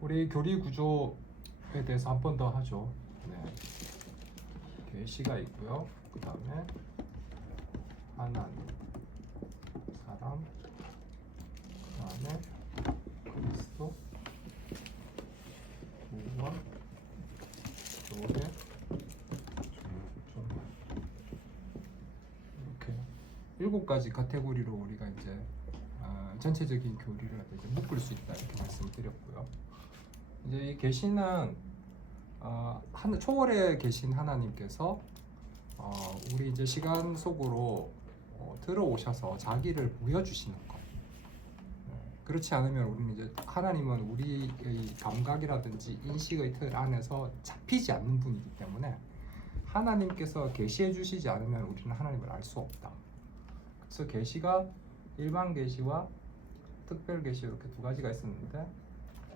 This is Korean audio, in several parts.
우리 교리 구조에 대해서 한 번 더 하죠. 네. 계시가 있고요. 그 다음에 하나님, 사람, 그 다음에 그리스도, 우와, 교회, 종말. 이렇게 7가지 카테고리로 우리가 이제 전체적인 교리를 이제 묶을 수 있다 이렇게 말씀드렸고요. 이제 이 계시는 초월에 계신 하나님께서 우리 이제 시간 속으로 들어오셔서 자기를 보여주시는 것. 그렇지 않으면 우리는 이제 하나님은 우리의 감각이라든지 인식의 틀 안에서 잡히지 않는 분이기 때문에 하나님께서 계시해 주시지 않으면 우리는 하나님을 알 수 없다. 그래서 계시가 일반 계시와 특별 계시 이렇게 2가지가 있었는데,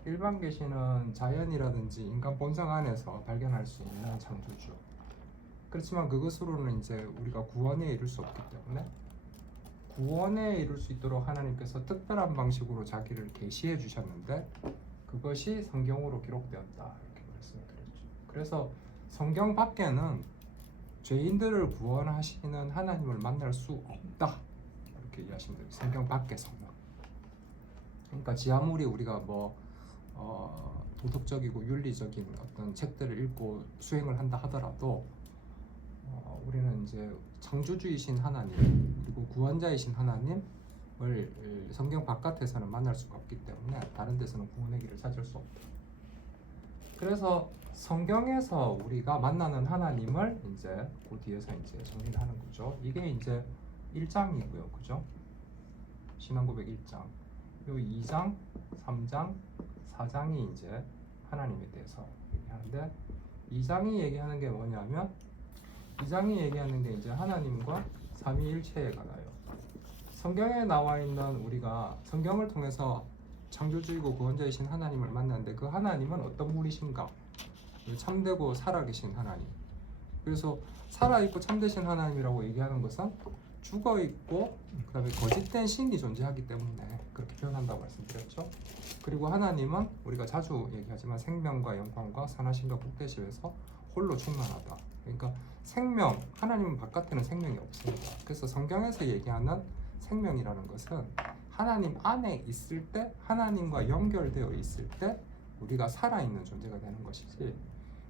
일반 계시는 자연이라든지 인간 본성 안에서 발견할 수 있는 창조주. 그렇지만 그것으로는 이제 우리가 구원에 이를 수 없기 때문에 구원에 이룰 수 있도록 하나님께서 특별한 방식으로 자기를 계시해 주셨는데 그것이 성경으로 기록되었다 이렇게 말씀드렸죠. 그래서 성경 밖에는 죄인들을 구원하시는 하나님을 만날 수 없다 이렇게 이해하시면 돼요. 성경 밖에서는. 그러니까 아무리 우리가 도덕적이고 윤리적인 어떤 책들을 읽고 수행을 한다 하더라도 우리는 이제 창조주이신 하나님 그리고 구원자이신 하나님을 성경 바깥에서는 만날 수가 없기 때문에 다른 데서는 구원의 길을 찾을 수 없다. 그래서 성경에서 우리가 만나는 하나님을 이제 그 뒤에서 이제 정리를 하는 거죠. 이게 이제 1장이고요, 그죠? 신앙고백 1장. 요 2장, 3장, 4장이 이제 하나님에 대해서 얘기하는데 2장이 얘기하는 게 뭐냐면 2장이 얘기하는 게 이제 하나님과 삼위일체에 관하여 성경에 나와 있는 우리가 성경을 통해서 창조주이고 구원자이신 하나님을 만났는데 그 하나님은 어떤 분이신가? 참되고 살아계신 하나님. 그래서 살아있고 참되신 하나님이라고 얘기하는 것은 죽어있고 그 다음에 거짓된 신이 존재하기 때문에 그렇게 표현한다고 말씀드렸죠. 그리고 하나님은 우리가 자주 얘기하지만 생명과 영광과 선하심과 복되심에서 홀로 충만하다. 그러니까 생명, 하나님은 바깥에는 생명이 없습니다. 그래서 성경에서 얘기하는 생명이라는 것은 하나님 안에 있을 때, 하나님과 연결되어 있을 때 우리가 살아있는 존재가 되는 것이지,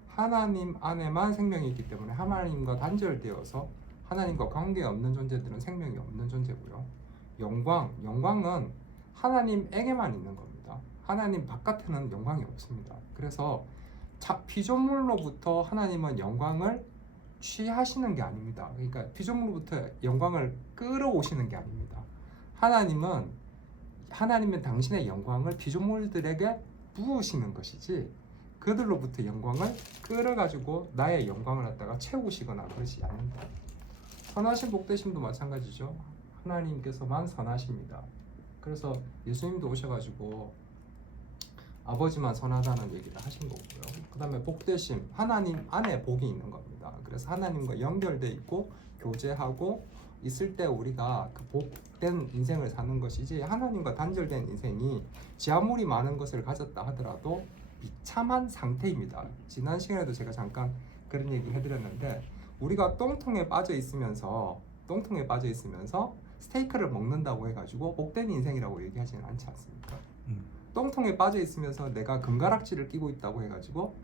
하나님 안에만 생명이 있기 때문에 하나님과 단절되어서 하나님과 관계없는 존재들은 생명이 없는 존재고요. 영광은 하나님에게만 있는 겁니다. 하나님 바깥에는 영광이 없습니다. 그래서 피조물로부터 하나님은 영광을 취하시는 게 아닙니다. 그러니까 피조물로부터 영광을 끌어오시는 게 아닙니다. 하나님은 당신의 영광을 피조물들에게 부으시는 것이지 그들로부터 영광을 끌어가지고 나의 영광을 갖다가 채우시거나 그러지 않는다. 선하신 복되심도 마찬가지죠. 하나님께서만 선하십니다. 그래서 예수님도 오셔가지고 아버지만 선하다는 얘기를 하신 거고요. 그 다음에 복되심, 하나님 안에 복이 있는 겁니다. 그래서 하나님과 연결돼 있고 교제하고 있을 때 우리가 그 복된 인생을 사는 것이지, 하나님과 단절된 인생이 아무리 많은 것을 가졌다 하더라도 비참한 상태입니다. 지난 시간에도 제가 잠깐 그런 얘기 해드렸는데, 우리가 똥통에 빠져 있으면서 스테이크를 먹는다고 해가지고 복된 인생이라고 얘기하지는 않지 않습니까? 똥통에 빠져 있으면서 내가 금가락지를 끼고 있다고 해가지고,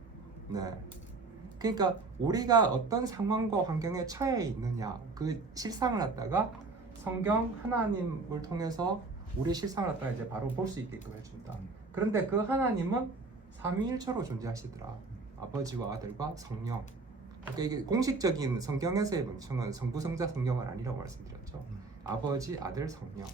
그러니까 우리가 어떤 상황과 환경에 처해 있느냐, 그 실상을 갖다가 성경 하나님을 통해서 우리 실상을 갖다가 이제 바로 볼 수 있게끔 해준다. 그런데 그 하나님은 삼위일체로 존재하시더라. 아버지와 아들과 성령. 그러니까 이게 공식적인 성경에서의 명칭은 성부, 성자, 성령은 아니라고 말씀드렸죠. 아버지, 아들, 성령.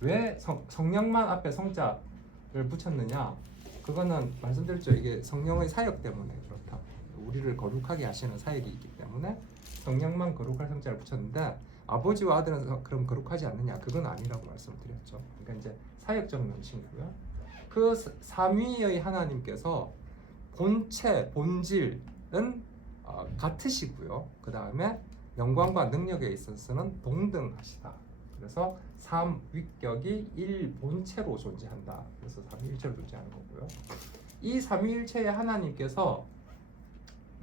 왜 성령만 앞에 성자를 붙였느냐? 그거는 말씀드렸죠. 이게 성령의 사역 때문에 그렇다. 우리를 거룩하게 하시는 사역이 있기 때문에 성령만 거룩할 성자를 붙였는데, 아버지와 아들은 그럼 거룩하지 않느냐? 그건 아니라고 말씀드렸죠. 그러니까 이제 사역적 명칭이고요. 그 삼위의 하나님께서 본체, 본질은 같으시고요. 그 다음에 영광과 능력에 있어서는 동등하시다. 그래서 삼위격이 일본체로 존재한다. 그래서 삼위일체로 존재하는 거고요. 이 삼위일체의 하나님께서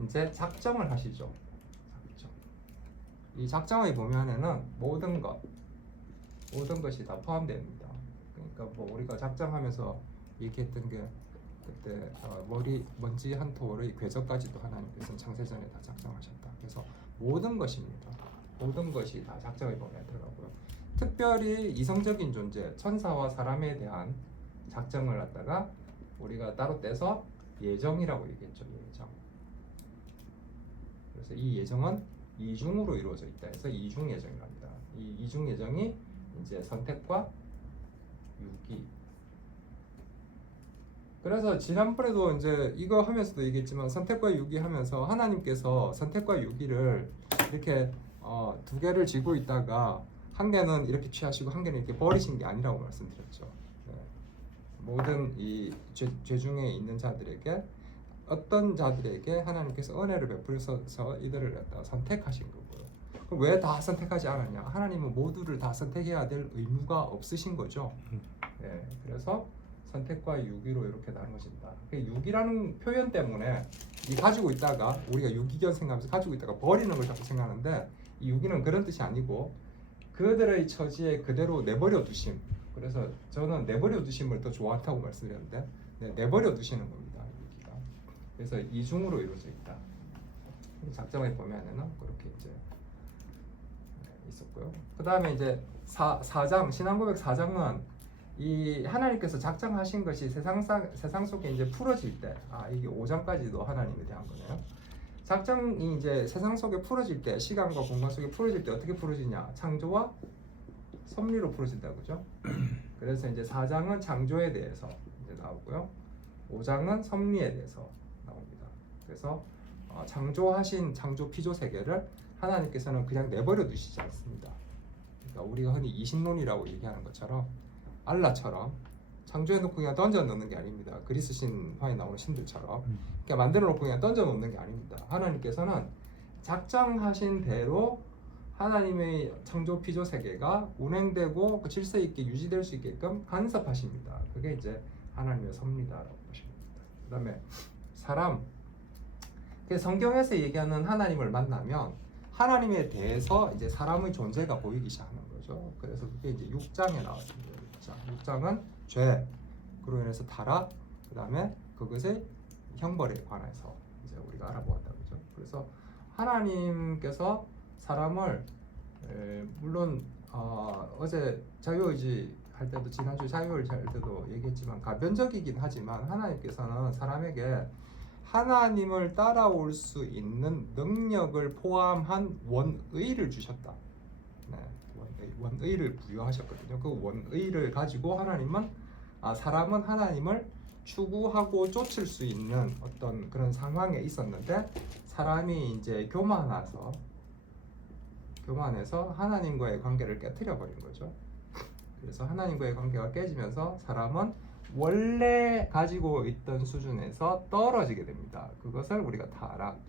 이제 작정을 하시죠. 작정. 이 작정에 보면은 모든 것이 다 포함됩니다. 그러니까 뭐 우리가 작정하면서 얘기했던 게 그때 먼지 한 톨의 궤적까지도 하나님께서는 창세전에 다 작정하셨다. 그래서 모든 것입니다. 모든 것이 다 작정에 보면 들어가고요. 특별히 이성적인 존재, 천사와 사람에 대한 작정을 갖다가 우리가 따로 떼서 예정이라고 얘기했죠. 예정. 그래서 이 예정은 이중으로 이루어져 있다 해서 이중 예정이랍니다. 이 이중 예정이 이제 선택과 유기. 그래서 지난번에도 이제 이거 하면서도 얘기했지만 선택과 유기 하면서 하나님께서 선택과 유기를 이렇게 두 개를 쥐고 있다가 한 개는 이렇게 취하시고 한 개는 이렇게 버리신 게 아니라고 말씀드렸죠. 네. 모든 이 죄 중에 있는 자들에게 어떤 자들에게 하나님께서 은혜를 베풀어서 이들을 갖다 선택하신 거고요. 그럼 왜 다 선택하지 않았냐? 하나님은 모두를 다 선택해야 될 의무가 없으신 거죠. 네. 그래서 선택과 유기로 이렇게 나눈 것입니다. 유기라는 표현 때문에 이 가지고 있다가 우리가 유기견 생각하면서 가지고 있다가 버리는 걸 자꾸 생각하는데 이 유기는 그런 뜻이 아니고 그들의 처지에 그대로 내버려 두심. 그래서 저는 내버려 두심을 더 좋아한다고 말씀드렸는데 내버려 두시는 겁니다. 유기가. 그래서 이중으로 이루어져 있다. 작정에 보면은 그렇게 이제 있었고요. 그 다음에 이제 4장 신앙고백 4장은 이 하나님께서 작정하신 것이 세상 속에 이제 풀어질 때, 이게 5장까지도 하나님에 대한 거네요. 작정이 이제 세상 속에 풀어질 때, 시간과 공간 속에 풀어질 때 어떻게 풀어지냐? 창조와 섭리로 풀어진다, 그죠? 그래서 이제 4장은 창조에 대해서 이제 나오고요, 5장은 섭리에 대해서 나옵니다. 그래서 창조하신 창조 피조 세계를 하나님께서는 그냥 내버려 두시지 않습니다. 그러니까 우리가 흔히 이신론이라고 얘기하는 것처럼 알라처럼 창조해놓고 그냥 던져 놓는 게 아닙니다. 그리스 신화에 나오는 신들처럼 그냥 만들어 놓고 그냥 던져 놓는 게 아닙니다. 하나님께서는 작정하신 대로 하나님의 창조 피조 세계가 운행되고 그 질서 있게 유지될 수 있게끔 간섭하십니다. 그게 이제 하나님의 섭리다라고 보시면 됩니다. 그 다음에 사람, 성경에서 얘기하는 하나님을 만나면 하나님에 대해서 이제 사람의 존재가 보이기 시작하는 거죠. 그래서 그게 이제 6장에 나왔습니다. 6장은 죄, 그로 인해서 타락, 그 다음에 그것의 형벌에 관해서 이제 우리가 알아보았다, 그죠? 그래서 하나님께서 사람을 물론 어제 자유의지 할 때도 지난주 자유의지 할 때도 얘기했지만 가변적이긴 하지만 하나님께서는 사람에게 하나님을 따라올 수 있는 능력을 포함한 원의를 주셨다. 네, 원의를 부여하셨거든요. 그 원의를 가지고 하나님은 사람은 하나님을 추구하고 쫓을 수 있는 어떤 그런 상황에 있었는데 사람이 이제 교만해서 하나님과의 관계를 깨트려 버린 거죠. 그래서 하나님과의 관계가 깨지면서 사람은 원래 가지고 있던 수준에서 떨어지게 됩니다. 그것을 우리가 타락.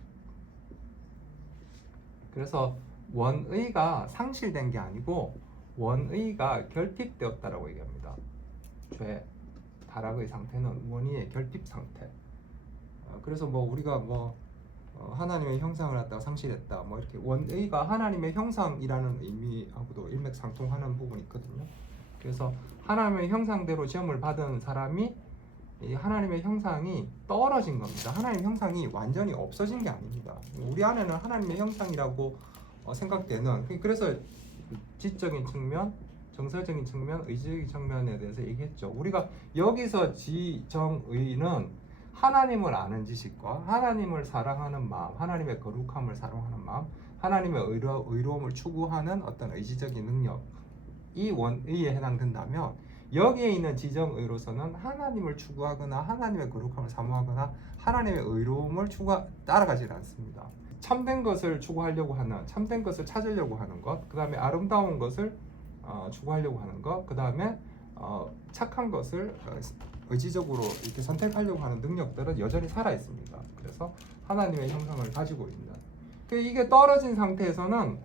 그래서 원의가 상실된 게 아니고 원의가 결핍되었다라고 얘기합니다. 죄, 타락의 상태는 원의의 결핍 상태. 그래서 뭐 우리가 하나님의 형상을 갖다가 상실했다, 이렇게 원의가 하나님의 형상이라는 의미하고도 일맥상통하는 부분이 있거든요. 그래서 하나님의 형상대로 지음을 받은 사람이 이 하나님의 형상이 떨어진 겁니다. 하나님의 형상이 완전히 없어진 게 아닙니다. 우리 안에는 하나님의 형상이라고 생각되는, 그래서 지적인 측면, 정서적인 측면, 의지적인 측면에 대해서 얘기했죠. 우리가 여기서 지정의는 하나님을 아는 지식과 하나님을 사랑하는 마음, 하나님의 거룩함을 사랑하는 마음, 하나님의 의로움을 추구하는 어떤 의지적인 능력, 이 원의에 해당된다면 여기에 있는 지정의로서는 하나님을 추구하거나 하나님의 거룩함을 사모하거나 하나님의 의로움을 따라가지 않습니다. 참된 것을 추구하려고 하는, 참된 것을 찾으려고 하는 것, 그 다음에 아름다운 것을 추구하려고 하는 것, 그 다음에 착한 것을 의지적으로 이렇게 선택하려고 하는 능력들은 여전히 살아 있습니다. 그래서 하나님의 형상을 가지고 있는, 이게 떨어진 상태에서는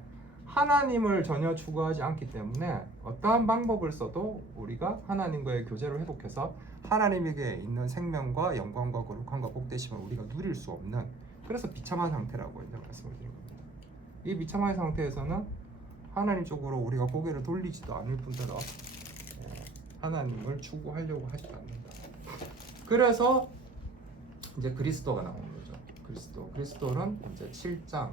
하나님을 전혀 추구하지 않기 때문에 어떠한 방법을 써도 우리가 하나님과의 교제를 회복해서 하나님에게 있는 생명과 영광과 거룩함과 복되심을 우리가 누릴 수 없는, 그래서 비참한 상태라고 이제 말씀을 드린 겁니다. 이 비참한 상태에서는 하나님 쪽으로 우리가 고개를 돌리지도 않을 뿐더러 하나님을 추구하려고 하지 않는다. 그래서 이제 그리스도가 나오는 거죠. 그리스도는 이제 7장에서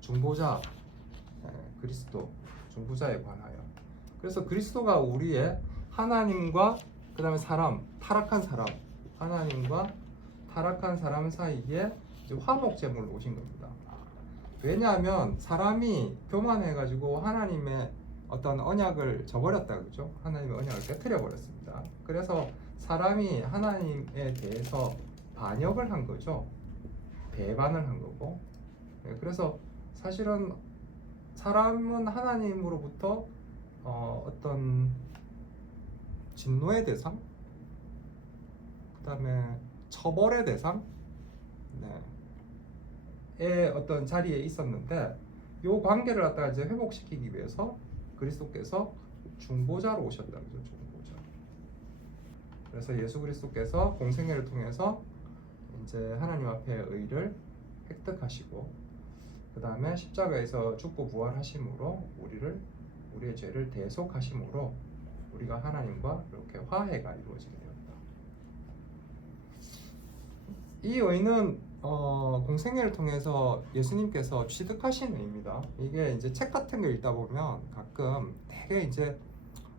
중보자, 그리스도 중보자에 관하여. 그래서 그리스도가 우리의 하나님과 그 다음에 타락한 사람, 하나님과 타락한 사람 사이에 화목제물로 오신 겁니다. 왜냐하면 사람이 교만해가지고 하나님의 어떤 언약을 저버렸다, 그죠? 하나님의 언약을 깨트려 버렸습니다. 그래서 사람이 하나님에 대해서 반역을 한 거죠. 배반을 한 거고. 그래서 사실은 사람은 하나님으로부터 어떤 진노의 대상, 그 다음에 처벌의 대상, 의 어떤 자리에 있었는데, 이 관계를 갖다가 이제 회복시키기 위해서 그리스도께서 중보자로 오셨다, 그죠? 중보자. 그래서 예수 그리스도께서 공생애를 통해서 이제 하나님 앞에 의를 획득하시고, 그 다음에 십자가에서 죽고 부활하심으로 우리의 죄를 대속하심으로 우리가 하나님과 이렇게 화해가 이루어지게 되었다. 이 의는 공생애를 통해서 예수님께서 취득하신 의입니다. 이게 이제 책 같은 거 읽다 보면 가끔 되게 이제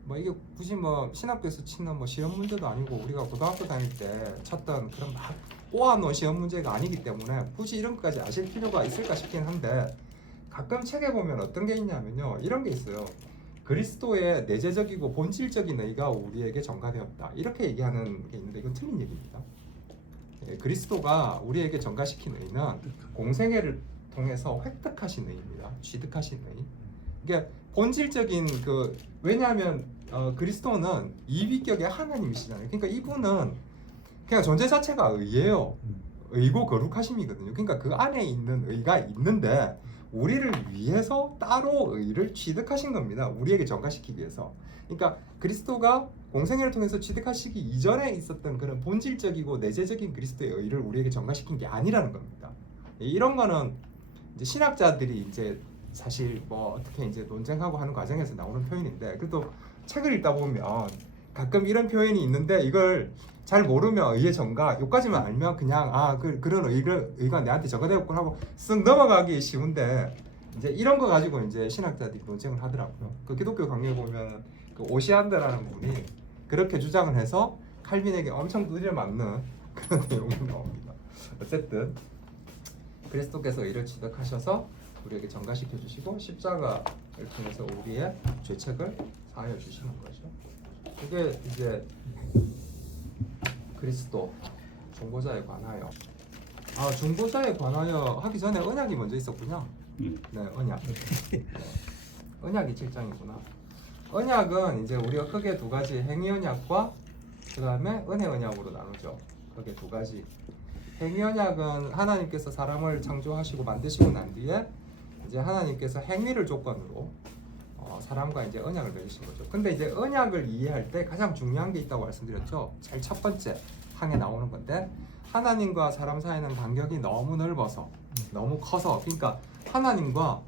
뭐 이게 굳이 뭐 신학교에서 치는 뭐 시험 문제도 아니고 우리가 고등학교 다닐 때 쳤던 그런 막 꼬아놓은 시험 문제가 아니기 때문에 굳이 이런 것까지 아실 필요가 있을까 싶긴 한데, 가끔 책에 보면 어떤 게 있냐면요, 이런 게 있어요. 그리스도의 내재적이고 본질적인 의가 우리에게 전가되었다, 이렇게 얘기하는 게 있는데 이건 틀린 얘기입니다. 그리스도가 우리에게 전가시킨 의는 공생애를 통해서 획득하신 의입니다. 취득하신 의. 이게 본질적인 왜냐하면 그리스도는 이위격의 하나님이시잖아요. 그러니까 이분은 그냥 존재 자체가 의예요. 의고 거룩하심이거든요. 그러니까 그 안에 있는 의가 있는데 우리를 위해서 따로 의를 취득하신 겁니다. 우리에게 전가시키기 위해서. 그러니까 그리스도가 공생애를 통해서 취득하시기 이전에 있었던 그런 본질적이고 내재적인 그리스도의 의를 우리에게 전가시킨 게 아니라는 겁니다. 이런 거는 이제 신학자들이 이제 사실 뭐 어떻게 이제 논쟁하고 하는 과정에서 나오는 표현인데, 그래도 책을 읽다 보면 가끔 이런 표현이 있는데 이걸 잘 모르면 의의 전가, 요까지만 알면 그냥 그런 의가 내한테 전가되었군 하고 쓱 넘어가기 쉬운데, 이제 이런 거 가지고 이제 신학자들이 논쟁을 하더라고요. 그 기독교 강의에 보면 그 오시안드라는 분이 그렇게 주장을 해서 칼빈에게 엄청 두드려 맞는 그런 내용이 나옵니다. 어쨌든 그리스도께서 의를 취득하셔서 우리에게 전가시켜 주시고 십자가를 통해서 우리의 죄책을 사하여 주시는 거죠. 이게 이제 그리스도 중보자에 관하여. 중보자에 관하여 하기 전에 언약이 먼저 있었군요. 네, 언약. 네. 언약이 7장이구나. 언약은 이제 우리가 크게 두 가지, 행위 언약과 그 다음에 은혜 언약으로 나누죠. 크게 두 가지. 행위 언약은 하나님께서 사람을 창조하시고 만드시고 난 뒤에 이제 하나님께서 행위를 조건으로 사람과 이제 언약을 맺으신 거죠. 근데 이제 언약을 이해할 때 가장 중요한 게 있다고 말씀드렸죠. 제일 첫 번째 항에 나오는 건데, 하나님과 사람 사이는 간격이 너무 넓어서, 너무 커서, 그러니까 하나님과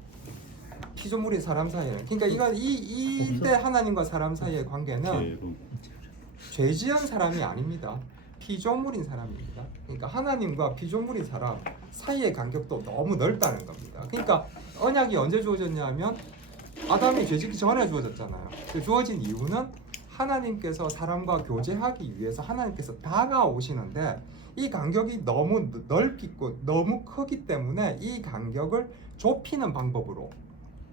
피조물인 사람 사이에, 그러니까 이건 이때 하나님과 사람 사이의 관계는 죄 지은 사람이 아닙니다. 피조물인 사람입니다. 그러니까 하나님과 피조물인 사람 사이의 간격도 너무 넓다는 겁니다. 그러니까 언약이 언제 주어졌냐면 아담이 죄짓기 전에 주어졌잖아요. 주어진 이유는 하나님께서 사람과 교제하기 위해서 하나님께서 다가오시는데, 이 간격이 너무 넓고 너무 크기 때문에 이 간격을 좁히는 방법으로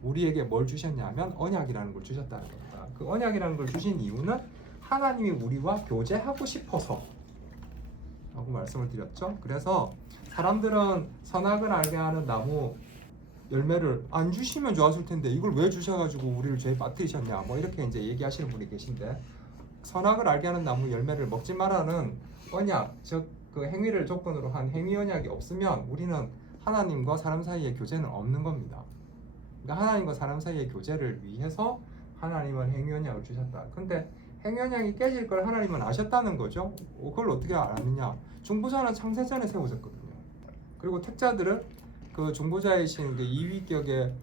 우리에게 뭘 주셨냐면 언약이라는 걸 주셨다는 겁니다. 그 언약이라는 걸 주신 이유는 하나님이 우리와 교제하고 싶어서 라고 말씀을 드렸죠. 그래서 사람들은 선악을 알게 하는 나무 열매를 안 주시면 좋았을 텐데 이걸 왜 주셔가지고 우리를 죄에 빠뜨리셨냐, 뭐 이렇게 이제 얘기하시는 분이 계신데, 선악을 알게 하는 나무 열매를 먹지 말라는 언약, 즉 그 행위를 조건으로 한 행위 언약이 없으면 우리는 하나님과 사람 사이의 교제는 없는 겁니다. 그러니까 하나님과 사람 사이의 교제를 위해서 하나님은 행위언약을 주셨다. 근데 행위언약이 깨질 걸 하나님은 아셨다는 거죠. 그걸 어떻게 알았느냐? 중보자는 창세전에 세워졌거든요. 그리고 택자들은 그 중보자이신 그 이위격의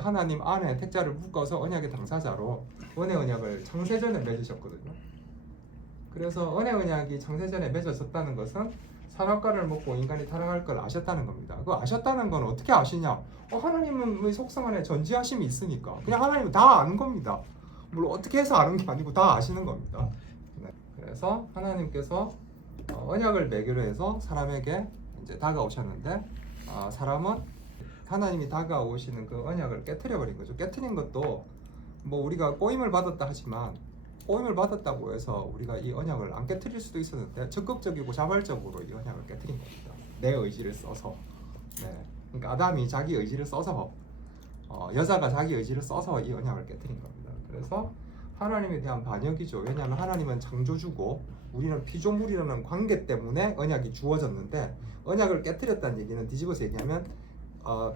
하나님 안에 택자를 묶어서 언약의 당사자로 은혜 언약을 창세전에 맺으셨거든요. 그래서 은혜 언약이 창세전에 맺어졌다는 것은 선악과를 먹고 인간이 타락할 걸 아셨다는 겁니다. 그 아셨다는 건 어떻게 아시냐? 하나님은 속성 안에 전지하심이 있으니까 그냥 하나님은 다 아는 겁니다. 물론 어떻게 해서 아는 게 아니고 다 아시는 겁니다. 네. 그래서 하나님께서 언약을 맺기로 해서 사람에게 이제 다가오셨는데 사람은 하나님이 다가오시는 그 언약을 깨트려 버린 거죠. 깨트린 것도 뭐 우리가 꼬임을 받았다 하지만 꼬임을 받았다고 해서 우리가 이 언약을 안 깨트릴 수도 있었는데 적극적이고 자발적으로 이 언약을 깨트린 겁니다. 내 의지를 써서. 네. 그러니까 아담이 자기 의지를 써서 여자가 자기 의지를 써서 이 언약을 깨트린 겁니다. 그래서 하나님에 대한 반역이죠. 왜냐하면 하나님은 창조주고 우리는 피조물이라는 관계 때문에 언약이 주어졌는데 언약을 깨트렸다는 얘기는 뒤집어서 얘기하면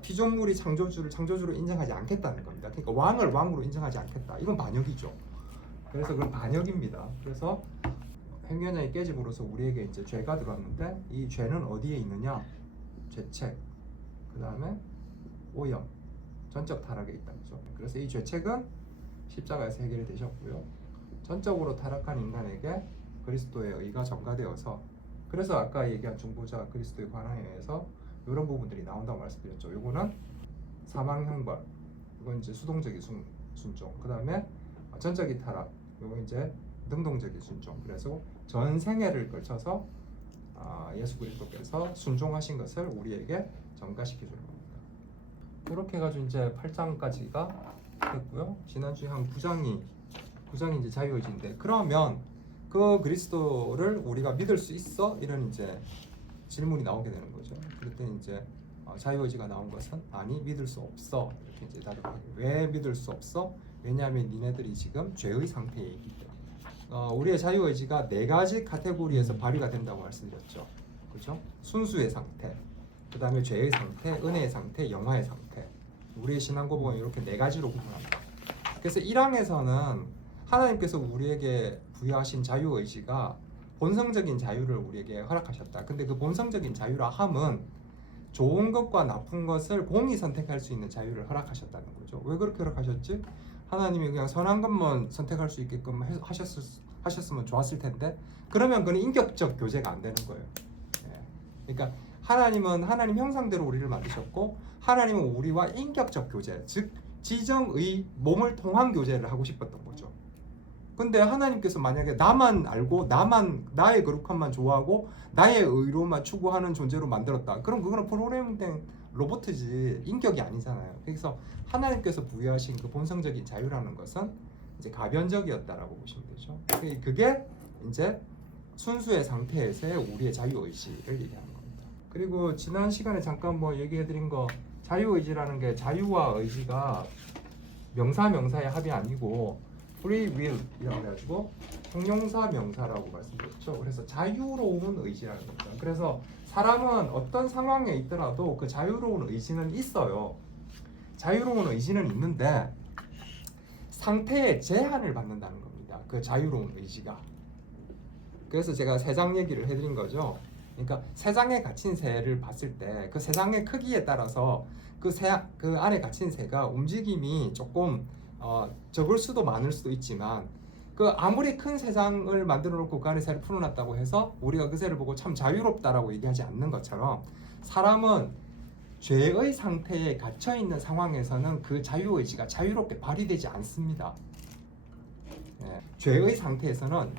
피조물이 창조주로 인정하지 않겠다는 겁니다. 그러니까 왕을 왕으로 인정하지 않겠다. 이건 반역이죠. 그래서 그건 반역입니다. 그래서 행위언약이 깨짐으로써 우리에게 이제 죄가 들어왔는데 이 죄는 어디에 있느냐? 죄책, 그 다음에 오염, 전적 타락에 있다죠. 그래서 이 죄책은 십자가에서 해결이 되셨고요. 전적으로 타락한 인간에게 그리스도의 의가 전가되어서 그래서 아까 얘기한 중보자 그리스도의 관하에 의해서 이런 부분들이 나온다고 말씀드렸죠. 요거는 사망 형벌, 이건 이제 수동적인 순종, 그 다음에 전적인 타락, 요거 이제 능동적인 순종. 그래서 전 생애를 걸쳐서 예수 그리스도께서 순종하신 것을 우리에게 전가시켜 주는 겁니다. 그렇게 해가지고 이제 8장까지가 됐고요. 지난주에 한 9장이 이제 자유의지인데 그러면 그 그리스도를 우리가 믿을 수 있어? 이런 이제 질문이 나오게 되는 거죠. 그때 이제 자유의지가 나온 것은 아니 믿을 수 없어 이렇게 이제 답을 왜 믿을 수 없어? 왜냐하면 니네들이 지금 죄의 상태에 있기 때문에. 우리의 자유의지가 네 가지 카테고리에서 발휘가 된다고 말씀드렸죠. 그렇죠? 순수의 상태, 그 다음에 죄의 상태, 은혜의 상태, 영화의 상태. 우리의 신앙고백은 이렇게 네 가지로 구분합니다. 그래서 1항에서는 하나님께서 우리에게 부여하신 자유의지가 본성적인 자유를 우리에게 허락하셨다. 근데 그 본성적인 자유라 함은 좋은 것과 나쁜 것을 공히 선택할 수 있는 자유를 허락하셨다는 거죠. 왜 그렇게 허락하셨지? 하나님이 그냥 선한 것만 선택할 수 있게끔 하셨으면 좋았을 텐데 그러면 그건 인격적 교제가 안 되는 거예요. 그러니까 하나님은 하나님 형상대로 우리를 만드셨고 하나님은 우리와 인격적 교제, 즉 지정의 몸을 통한 교제를 하고 싶었던 거죠. 근데 하나님께서 만약에 나만 알고 나의 거룩함만 좋아하고 나의 의로만 추구하는 존재로 만들었다. 그럼 그거는 프로그래밍된 로봇이지 인격이 아니잖아요. 그래서 하나님께서 부여하신 그 본성적인 자유라는 것은 이제 가변적이었다라고 보시면 되죠. 그게 이제 순수의 상태에서의 우리의 자유의지를 얘기하는 겁니다. 그리고 지난 시간에 잠깐 뭐 얘기해드린 거 자유의지라는 게 자유와 의지가 명사의 합이 아니고 free will이라고 해가지고 형용사 명사라고 말씀드렸죠. 그래서 자유로운 의지라는 겁니다. 그래서 사람은 어떤 상황에 있더라도 그 자유로운 의지는 있어요. 자유로운 의지는 있는데 상태에 제한을 받는다는 겁니다. 그 자유로운 의지가. 그래서 제가 세상 얘기를 해드린 거죠. 그러니까 세상에 갇힌 새를 봤을 때 그 세상의 크기에 따라서 그 안에 갇힌 새가 움직임이 조금 적을 수도 많을 수도 있지만 그 아무리 큰 세상을 만들어 놓고 그 안에 새를 풀어놨다고 해서 우리가 그 새를 보고 참 자유롭다라고 얘기하지 않는 것처럼 사람은 죄의 상태에 갇혀 있는 상황에서는 그 자유의지가 자유롭게 발휘되지 않습니다. 죄의 상태에서는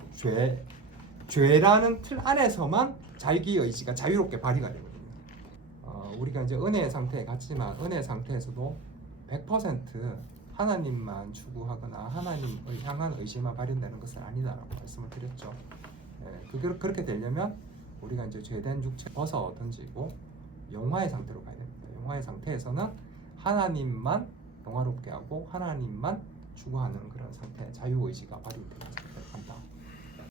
죄라는 틀 안에서만 자기 의지가 자유롭게 발휘가 되거든요. 우리가 이제 은혜의 상태에 갇지만 은혜의 상태에서도 100% 하나님만 추구하거나 하나님을 향한 의지만 발현되는 것은 아니다라고 말씀을 드렸죠. 그렇게 되려면 우리가 이제 죄된 육체 벗어 던지고 영화의 상태로 가야 됩니다. 영화의 상태에서는 하나님만 영화롭게 하고 하나님만 추구하는 그런 상태, 자유의지가 발휘되는 상태로 간다.